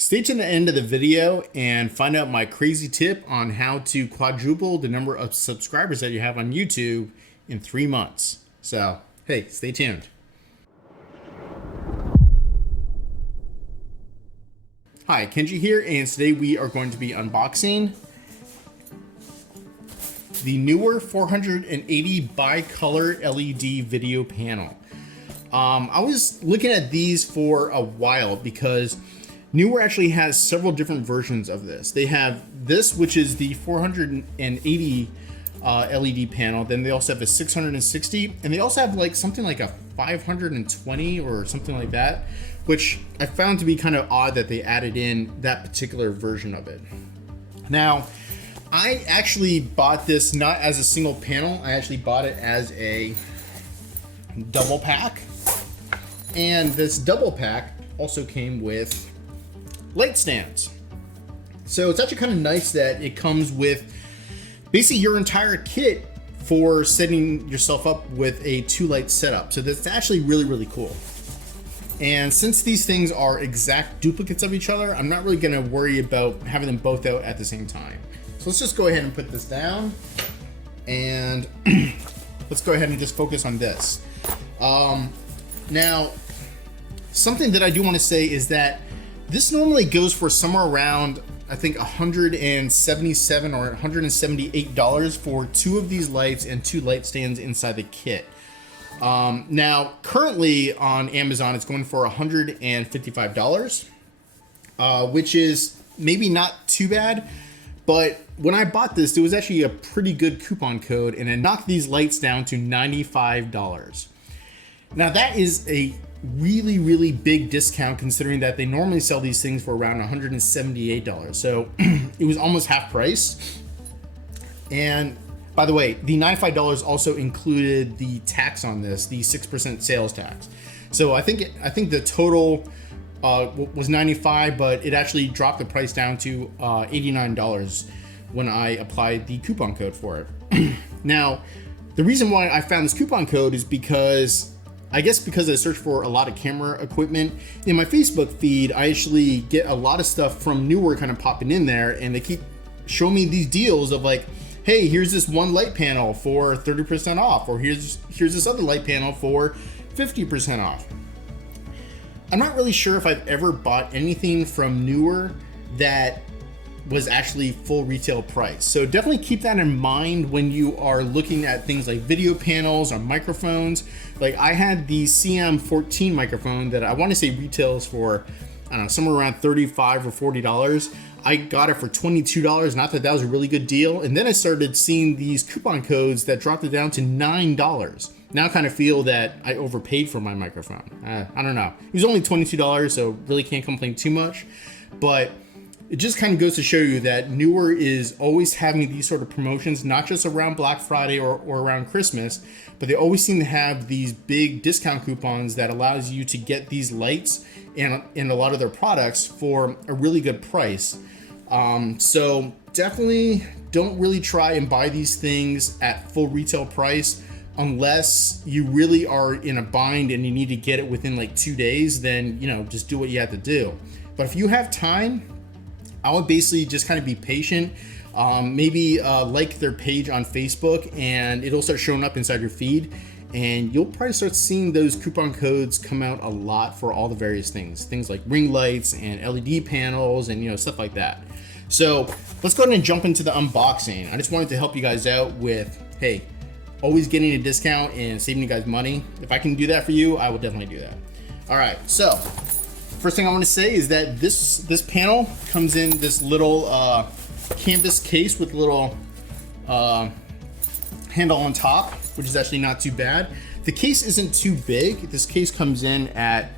Stay to the end of the video and find out my crazy tip on how to quadruple the number of subscribers that you have on YouTube in 3 months. So, hey, stay tuned. Hi, Kenji here, and today we are going to be unboxing the Neewer 480 bi-color LED video panel. I was looking at these for a while because Neewer actually has several different versions of this. They have this, which is the 480 LED panel. Then they also have a 660, and they also have like something like a 520 or something like that, which I found to be kind of odd that they added in that particular version of it. Now, I actually bought this not as a single panel. I actually bought it as a double pack. And this double pack also came with light stands. So it's actually kind of nice that it comes with basically your entire kit for setting yourself up with a 2-light setup. So that's actually really, really cool. And since these things are exact duplicates of each other, I'm not really gonna worry about having them both out at the same time. So let's just go ahead and put this down, and let's go ahead and just focus on this. Now, something that I do want to say is that this normally goes for somewhere around, I think, $177 or $178 for 2 of these lights and 2 light stands inside the kit. Now, currently on Amazon, it's going for $155, which is maybe not too bad. But when I bought this, there was actually a pretty good coupon code, and it knocked these lights down to $95. Now that is a really, really big discount considering that they normally sell these things for around $178. So it was almost half price. And by the way, the $95 also included the tax on this, the 6% sales tax. So I think the total was $95, but it actually dropped the price down to $89 when I applied the coupon code for it. Now, the reason why I found this coupon code is because I searched for a lot of camera equipment. In my Facebook feed, I actually get a lot of stuff from Neewer kind of popping in there, and they keep showing me these deals of like, hey, here's this one light panel for 30% off, or here's this other light panel for 50% off. I'm not really sure if I've ever bought anything from Neewer that was actually full retail price. So definitely keep that in mind when you are looking at things like video panels or microphones. Like I had the CM14 microphone that I want to say retails for, I don't know, somewhere around $35 or $40. I got it for $22. Not that that was a really good deal. And then I started seeing these coupon codes that dropped it down to $9. Now I kind of feel that I overpaid for my microphone. I don't know. It was only $22, so really can't complain too much. But it just kind of goes to show you that Neewer is always having these sort of promotions, not just around Black Friday or around Christmas, but they always seem to have these big discount coupons that allows you to get these lights and a lot of their products for a really good price. So definitely don't really try and buy these things at full retail price unless you really are in a bind and you need to get it within like 2 days. Then, you know, just do what you have to do. But if you have time, I would basically just kind of be patient. Maybe like their page on Facebook, and it'll start showing up inside your feed, and you'll probably start seeing those coupon codes come out a lot for all the various things like ring lights and LED panels and, you know, stuff like that. So let's go ahead and jump into the unboxing. I just wanted to help you guys out with, hey, always getting a discount and saving you guys money. If I can do that for you, I will definitely do that. All right, so first thing I want to say is that this panel comes in this little canvas case with a little handle on top, which is actually not too bad. The case isn't too big. This case comes in at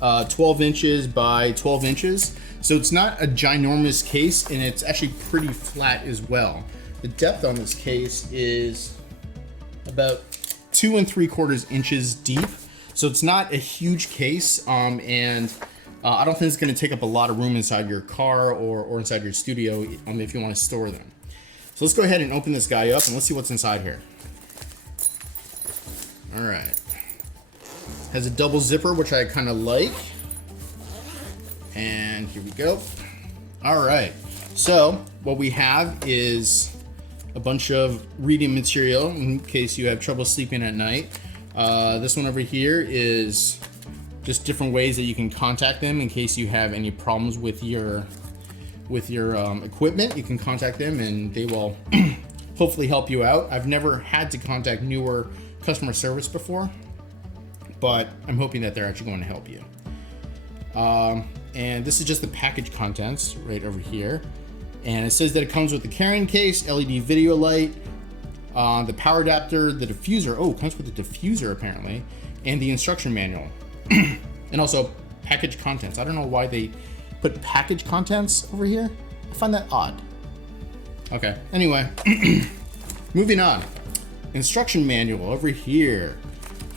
12 inches by 12 inches. So it's not a ginormous case, and it's actually pretty flat as well. The depth on this case is about 2 3/4 inches deep. So it's not a huge case, and I don't think it's going to take up a lot of room inside your car or inside your studio if you want to store them. So let's go ahead and open this guy up and let's see what's inside here. All right. Has a double zipper, which I kind of like. And here we go. All right, so what we have is a bunch of reading material in case you have trouble sleeping at night. This one over here is just different ways that you can contact them in case you have any problems with your equipment. You can contact them and they will hopefully help you out. I've never had to contact Neewer customer service before, but I'm hoping that they're actually going to help you. And this is just the package contents right over here. And it says that it comes with the carrying case, LED video light, the power adapter, the diffuser. Oh, it comes with the diffuser apparently, and the instruction manual. And also package contents. I don't know why they put package contents over here. I find that odd. Okay, anyway, moving on. Instruction manual over here.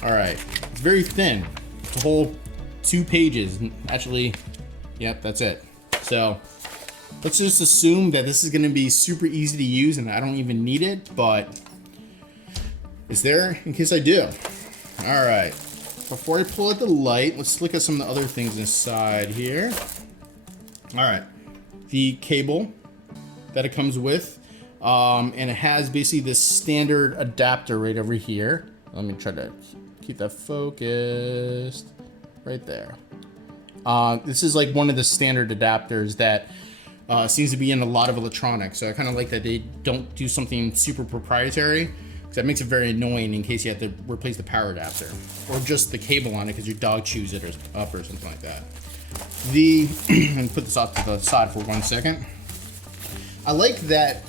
All right, it's very thin. It's a whole 2 pages. Actually, yep, that's it. So let's just assume that this is gonna be super easy to use and I don't even need it, but it's there in case I do. All right, before I pull out the light, let's look at some of the other things inside here. All right, the cable that it comes with, and it has basically this standard adapter right over here. Let me try to keep that focused right there. This is like one of the standard adapters that seems to be in a lot of electronics. So I kind of like that they don't do something super proprietary, because that makes it very annoying in case you have to replace the power adapter or just the cable on it because your dog chews it or up or something like that. And put this off to the side for 1 second. I like that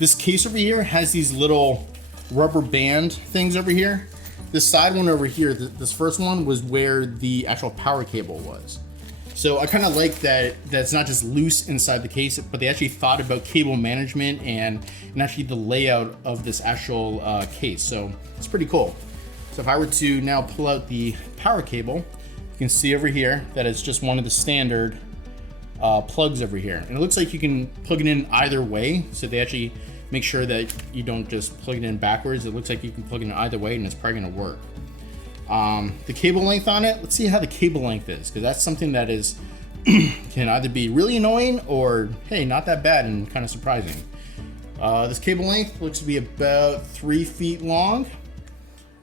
this case over here has these little rubber band things over here. This side one over here, this first one was where the actual power cable was. So I kind of like that it's not just loose inside the case, but they actually thought about cable management and actually the layout of this actual case. So it's pretty cool. So if I were to now pull out the power cable, you can see over here that it's just one of the standard plugs over here. And it looks like you can plug it in either way. So they actually make sure that you don't just plug it in backwards. It looks like you can plug it in either way and it's probably gonna work. The cable length on it, let's see how the cable length is, because that's something that is can either be really annoying or, hey, not that bad and kind of surprising. This cable length looks to be about 3 feet long.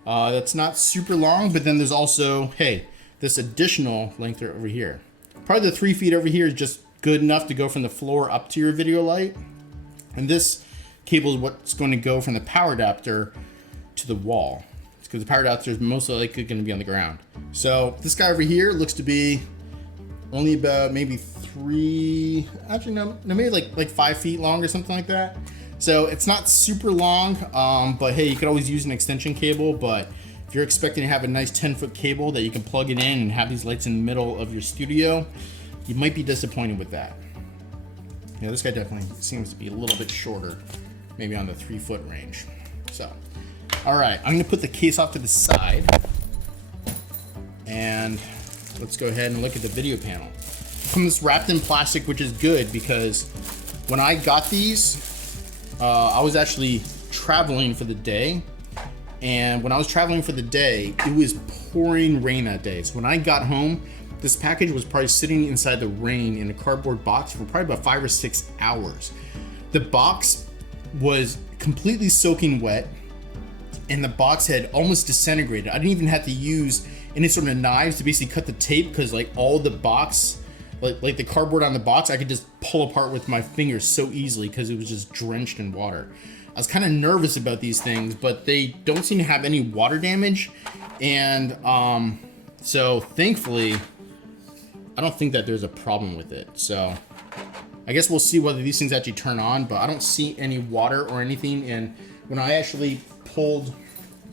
That's not super long, but then there's also, hey, this additional length over here. Probably the 3 feet over here is just good enough to go from the floor up to your video light. And this cable is what's going to go from the power adapter to the wall, because the power adapter is most likely going to be on the ground. So this guy over here looks to be only about maybe maybe like 5 feet long or something like that. So it's not super long, but hey, you could always use an extension cable. But if you're expecting to have a nice 10-foot cable that you can plug it in and have these lights in the middle of your studio, you might be disappointed with that. Yeah, this guy definitely seems to be a little bit shorter, maybe on the 3-foot range. So, all right, I'm gonna put the case off to the side and let's go ahead and look at the video panel. Comes wrapped in plastic, which is good because when I got these, I was actually traveling for the day. And when I was traveling for the day, it was pouring rain that day. So when I got home, this package was probably sitting inside the rain in a cardboard box for probably about 5 or 6 hours. The box was completely soaking wet and the box had almost disintegrated. I didn't even have to use any sort of knives to basically cut the tape, because like all the box, like the cardboard on the box, I could just pull apart with my fingers so easily because it was just drenched in water. I was kind of nervous about these things, but they don't seem to have any water damage. And so thankfully, I don't think that there's a problem with it. So I guess we'll see whether these things actually turn on, but I don't see any water or anything. And when I actually pulled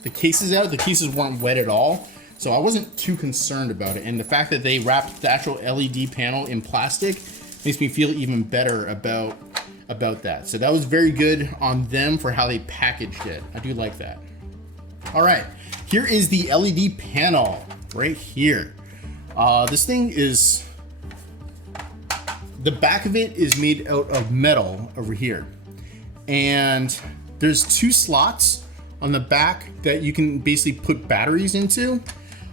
the cases out, the cases weren't wet at all. So I wasn't too concerned about it. And the fact that they wrapped the actual LED panel in plastic makes me feel even better about that. So that was very good on them for how they packaged it. I do like that. All right, here is the LED panel right here. This thing is, the back of it is made out of metal over here. And there's 2 slots on the back that you can basically put batteries into.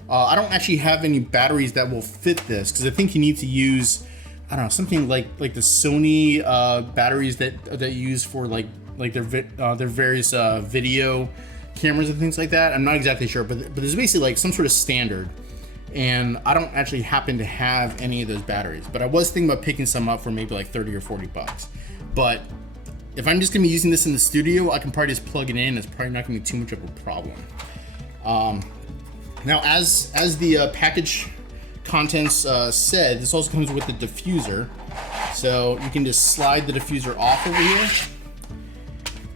I don't actually have any batteries that will fit this, because I think you need to use I don't know, something like the Sony batteries that you use for like their various video cameras and things like that. I'm not exactly sure, but there's basically like some sort of standard, and I don't actually happen to have any of those batteries, but I was thinking about picking some up for maybe like 30 or 40 bucks. But if I'm just gonna be using this in the studio, I can probably just plug it in. It's probably not gonna be too much of a problem. Now, as the package contents said, this also comes with the diffuser, so you can just slide the diffuser off over here,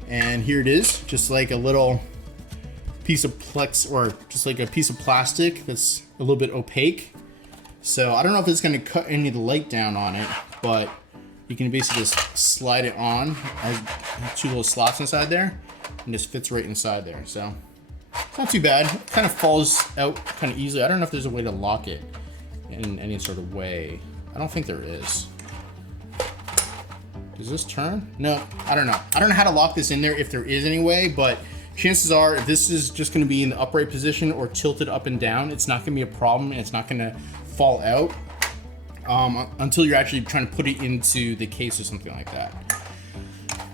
and here it is, just like a little piece of plex, or just like a piece of plastic that's a little bit opaque. So I don't know if it's going to cut any of the light down on it, but you can basically just slide it on as 2 little slots inside there, and just fits right inside there. So it's not too bad. It kind of falls out kind of easily. I don't know if there's a way to lock it in any sort of way. I don't think there is. Does this turn? No, I don't know. I don't know how to lock this in there, if there is any way, but chances are if this is just going to be in the upright position or tilted up and down, it's not going to be a problem, and it's not going to fall out until you're actually trying to put it into the case or something like that.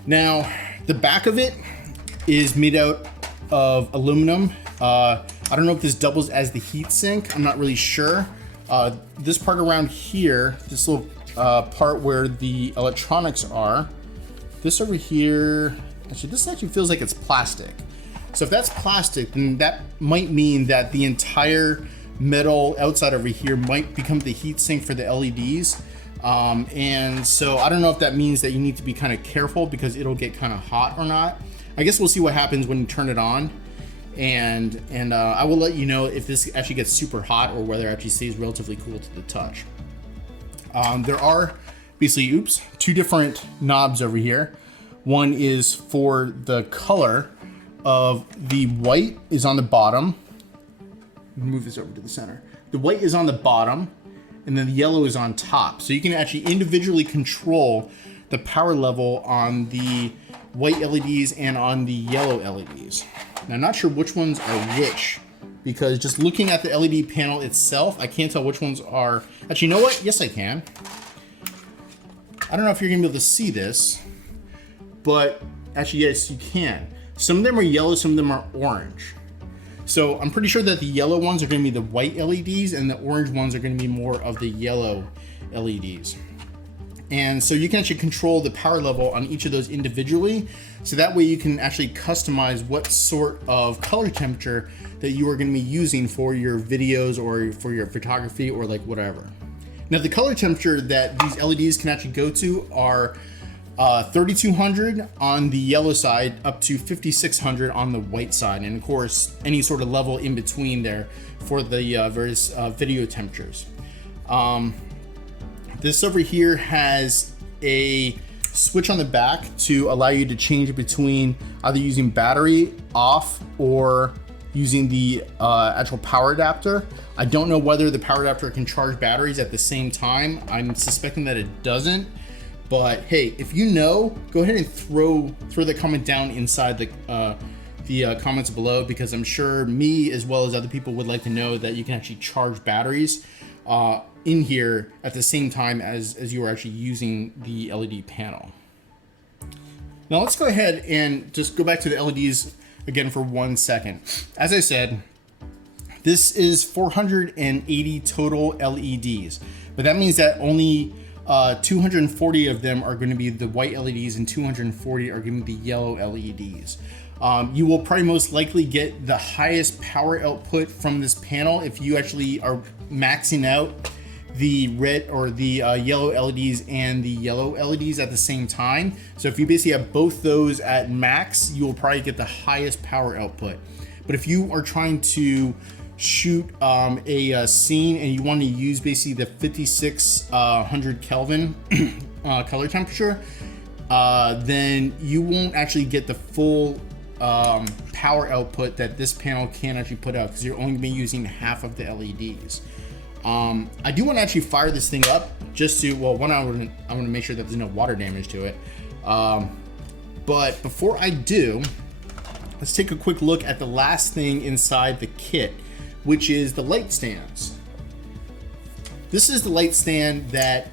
Now, the back of it is made out of aluminum. I don't know if this doubles as the heat sink. I'm not really sure. This part around here, this little part where the electronics are, this over here, actually this actually feels like it's plastic. So if that's plastic, then that might mean that the entire metal outside over here might become the heat sink for the LEDs. And so I don't know if that means that you need to be kind of careful because it'll get kind of hot or not. I guess we'll see what happens when you turn it on. And I will let you know if this actually gets super hot or whether it actually stays relatively cool to the touch. There are basically, 2 different knobs over here. One is for the color of the white is on the bottom. Move this over to the center. The white is on the bottom, and then the yellow is on top. So you can actually individually control the power level on the white LEDs and on the yellow LEDs. Now, I'm not sure which ones are which, because just looking at the LED panel itself, I can't tell which ones are. Actually, you know what? Yes, I can. I don't know if you're gonna be able to see this, but actually, yes, you can. Some of them are yellow, some of them are orange. So I'm pretty sure that the yellow ones are gonna be the white LEDs and the orange ones are gonna be more of the yellow LEDs. And so you can actually control the power level on each of those individually. So that way you can actually customize what sort of color temperature that you are gonna be using for your videos or for your photography or like whatever. Now, the color temperature that these LEDs can actually go to are 3200 on the yellow side up to 5600 on the white side, and of course any sort of level in between there for the various video temperatures. This over here has a switch on the back to allow you to change between either using battery off or using the actual power adapter. I don't know whether the power adapter can charge batteries at the same time. I'm suspecting that it doesn't. But hey, if you know, go ahead and throw the comment down inside the comments below, because I'm sure me as well as other people would like to know that you can actually charge batteries in here at the same time as you are actually using the LED panel. Now let's go ahead and just go back to the LEDs again for 1 second. As I said, this is 480 total LEDs, but that means that only 240 of them are going to be the white LEDs and 240 are going to be the yellow LEDs. You will probably most likely get the highest power output from this panel if you actually are maxing out the red or the yellow LEDs and the yellow LEDs at the same time. So if you basically have both those at max, you will probably get the highest power output. But if you are trying to shoot a scene and you want to use basically the 5600 Kelvin color temperature, then you won't actually get the full power output that this panel can actually put out, because you're only going to be using half of the LEDs. I do want to actually fire this thing up just to, well, one, I want to make sure that there's no water damage to it. But before I do, let's take a quick look at the last thing inside the kit, which is the light stands. This is the light stand that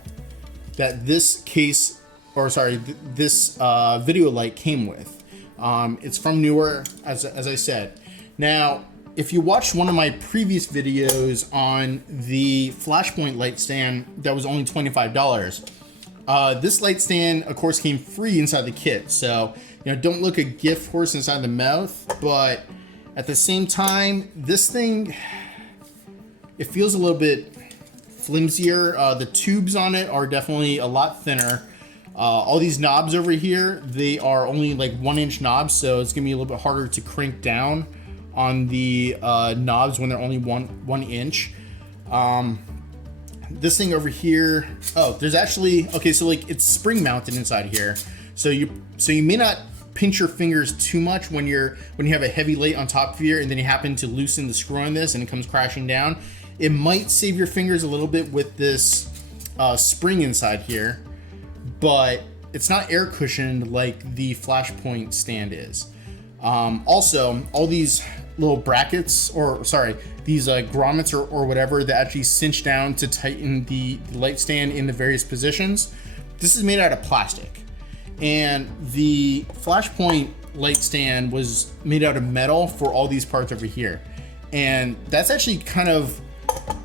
that this case, or sorry, this video light came with. It's from Neewer, as I said. Now, if you watched one of my previous videos on the flashpoint light stand that was only $25, this light stand, of course, came free inside the kit. So, don't look a gift horse inside the mouth, but at the same time, this thing, it feels a little bit flimsier. The tubes on it are definitely a lot thinner. All these knobs over here, they are only like 1-inch knobs, so it's gonna be a little bit harder to crank down on the knobs when they're only one inch. This thing over here, there's actually, okay, so like it's spring mounted inside here, so you may not pinch your fingers too much when you have a heavy light on top of here, and then you happen to loosen the screw on this and it comes crashing down. It might save your fingers a little bit with this spring inside here, but it's not air cushioned like the flashpoint stand is. Also, all these little brackets, or sorry, these grommets or whatever that actually cinch down to tighten the light stand in the various positions, this is made out of plastic. And the flashpoint light stand was made out of metal for all these parts over here. And that's actually kind of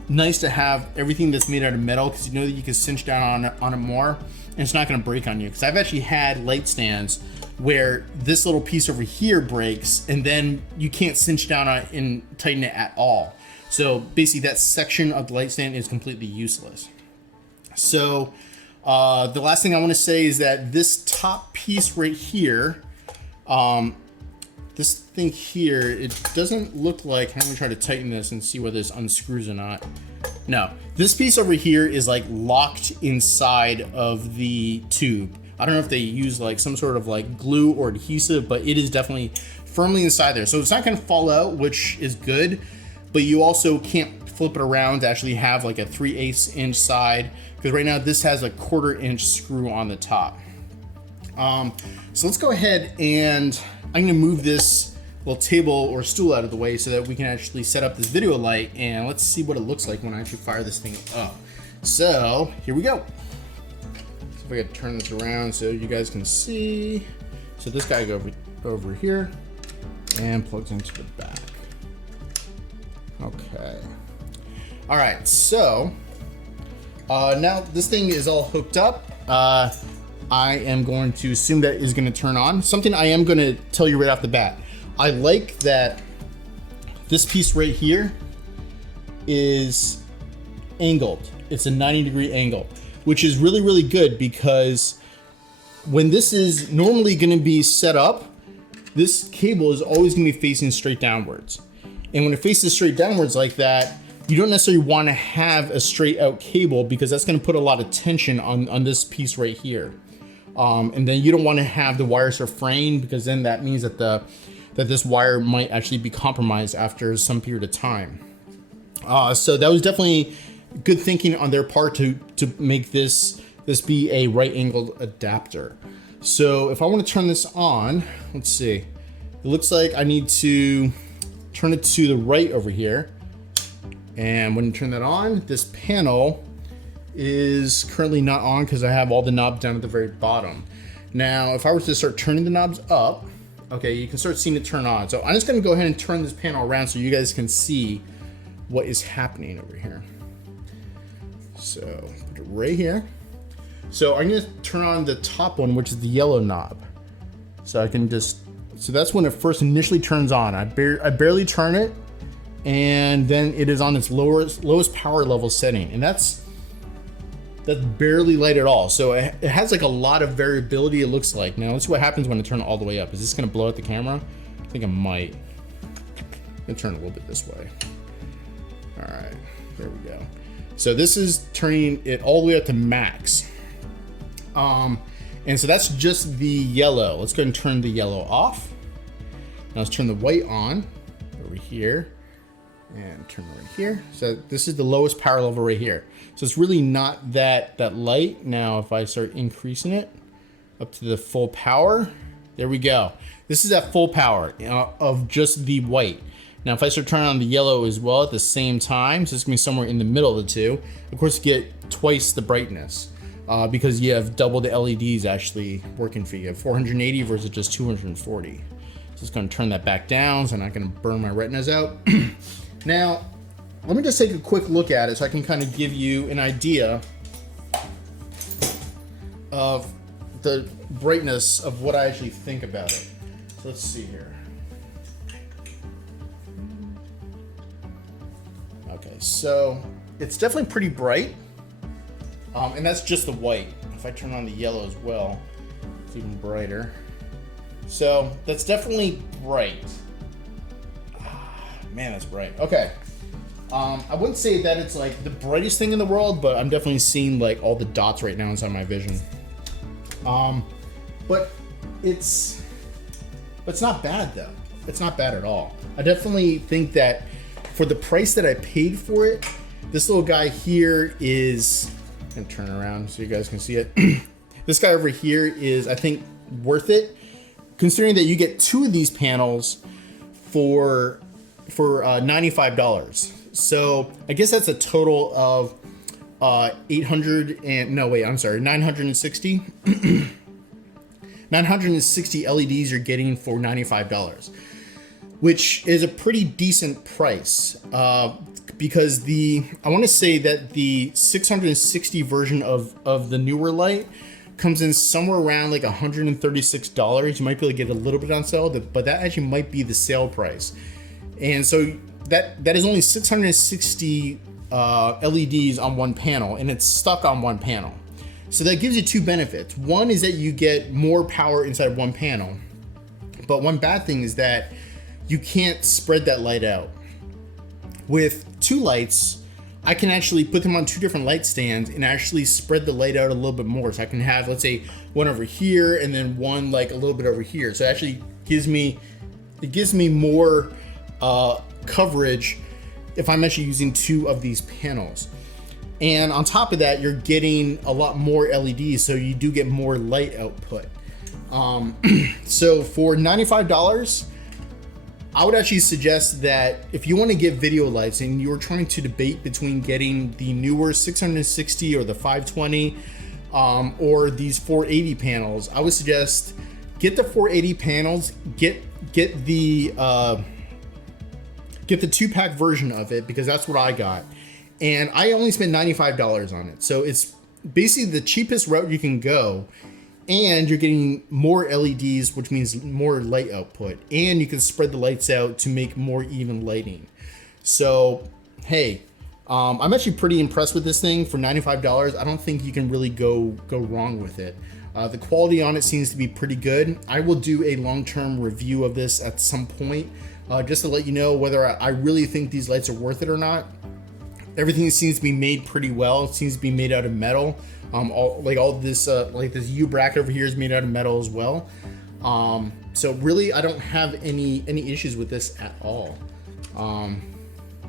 nice to have everything that's made out of metal, because you know that you can cinch down on it more and it's not going to break on you. Because I've actually had light stands where this little piece over here breaks and then you can't cinch down on it and tighten it at all. So basically that section of the light stand is completely useless. So the last thing I want to say is that this top piece right here, this thing here, it doesn't look like, I'm gonna try to tighten this and see whether this unscrews or not. No, this piece over here is like locked inside of the tube. I don't know if they use like some sort of like glue or adhesive, but it is definitely firmly inside there. So it's not gonna fall out, which is good, but you also can't flip it around to actually have like a 3/8 inch side, because right now this has a 1/4 inch screw on the top. So let's go ahead and I'm gonna move this little table or stool out of the way so that we can actually set up this video light, and let's see what it looks like when I actually fire this thing up. So here we go. So if I could turn this around so you guys can see. So this guy goes over here and plugs into the back. Okay. All right, so now this thing is all hooked up. I am going to assume that is going to turn on. Something I am going to tell you right off the bat. I like that this piece right here is angled. It's a 90-degree angle, which is really, really good, because when this is normally going to be set up, this cable is always going to be facing straight downwards. And when it faces straight downwards like that, you don't necessarily want to have a straight out cable, because that's going to put a lot of tension on this piece right here. And then you don't want to have the wires are fraying, because then that means that this wire might actually be compromised after some period of time. So that was definitely good thinking on their part to make this be a right angled adapter. So if I want to turn this on, let's see, it looks like I need to turn it to the right over here. And when you turn that on, this panel is currently not on because I have all the knobs down at the very bottom. Now, if I were to start turning the knobs up, okay, you can start seeing it turn on. So I'm just gonna go ahead and turn this panel around so you guys can see what is happening over here. So put it right here. So I'm gonna turn on the top one, which is the yellow knob. So I can just, so that's when it first initially turns on. I barely turn it, and then it is on its lowest power level setting, and that's barely light at all. So it has like a lot of variability, it looks like. Now let's see what happens when I turn it all the way up. Is this gonna blow out the camera? I think it might. I'm gonna turn it a little bit this way. All right, there we go. So this is turning it all the way up to max. And so that's just the yellow. Let's go ahead and turn the yellow off. Now let's turn the white on over here. And turn right here. So this is the lowest power level right here. So it's really not that light. Now if I start increasing it up to the full power, there we go. This is at full power of just the white. Now if I start turning on the yellow as well at the same time, so it's gonna be somewhere in the middle of the two, of course you get twice the brightness. because you have double the LEDs actually working for you. You have 480 versus just 240. So it's going to turn that back down, so I'm not going to burn my retinas out. Now, let me just take a quick look at it so I can kind of give you an idea of the brightness of what I actually think about it. So let's see here. Okay, so it's definitely pretty bright, and that's just the white. If I turn on the yellow as well, it's even brighter. So that's definitely bright. Man, that's bright. Okay. I wouldn't say that it's like the brightest thing in the world, but I'm definitely seeing like all the dots right now inside my vision. But it's not bad though. It's not bad at all. I definitely think that for the price that I paid for it, this little guy here is, I'm gonna turn around so you guys can see it. This guy over here is, I think, worth it, considering that you get 2 of these panels for $95. So I guess that's a total of 960. 960 LEDs you're getting for $95, which is a pretty decent price. Because I want to say that the 660 version of the Neewer light comes in somewhere around like $136. You might be able to get a little bit on sale, but that actually might be the sale price. And so that is only 660 LEDs on one panel, and it's stuck on one panel. So that gives you 2 benefits. One is that you get more power inside one panel, but one bad thing is that you can't spread that light out. With 2 lights, I can actually put them on 2 different light stands and actually spread the light out a little bit more. So I can have, let's say, one over here and then one like a little bit over here. So it actually gives me more coverage if I'm actually using 2 of these panels. And on top of that, you're getting a lot more LEDs, so you do get more light output. So for $95, I would actually suggest that if you want to get video lights and you're trying to debate between getting the Neewer 660 or the 520 or these 480 panels, I would suggest get the 480 panels, get the 2-pack version of it, because that's what I got. And I only spent $95 on it. So it's basically the cheapest route you can go. And you're getting more LEDs, which means more light output. And you can spread the lights out to make more even lighting. So, hey, I'm actually pretty impressed with this thing for $95. I don't think you can really go wrong with it. The quality on it seems to be pretty good. I will do a long-term review of this at some point, just to let you know whether I really think these lights are worth it or not. Everything seems to be made pretty well. It seems to be made out of metal. All this U bracket over here is made out of metal as well. So really, I don't have any issues with this at all.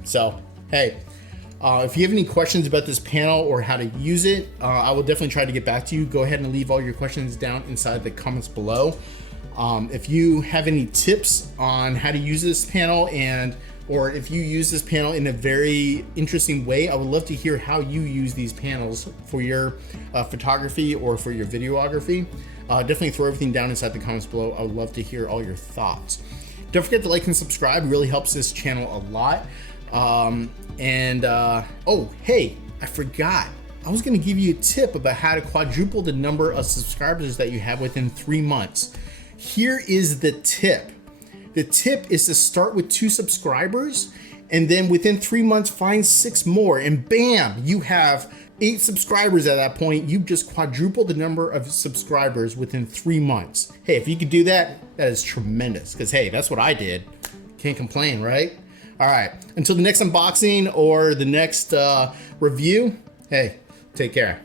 So hey, if you have any questions about this panel or how to use it, I will definitely try to get back to you. Go ahead and leave all your questions down inside the comments below. If you have any tips on how to use this panel, or if you use this panel in a very interesting way, I would love to hear how you use these panels for your photography or for your videography. Definitely throw everything down inside the comments below. I would love to hear all your thoughts. Don't forget to like and subscribe. It really helps this channel a lot. Oh, hey, I forgot. I was gonna give you a tip about how to quadruple the number of subscribers that you have within 3 months. Here is the tip. The tip is to start with 2 subscribers, and then within 3 months, find 6 more, and bam, you have 8 subscribers at that point. You've just quadrupled the number of subscribers within 3 months. Hey, if you could do that, that is tremendous, because hey, that's what I did. Can't complain, right? All right, until the next unboxing or the next review, hey, take care.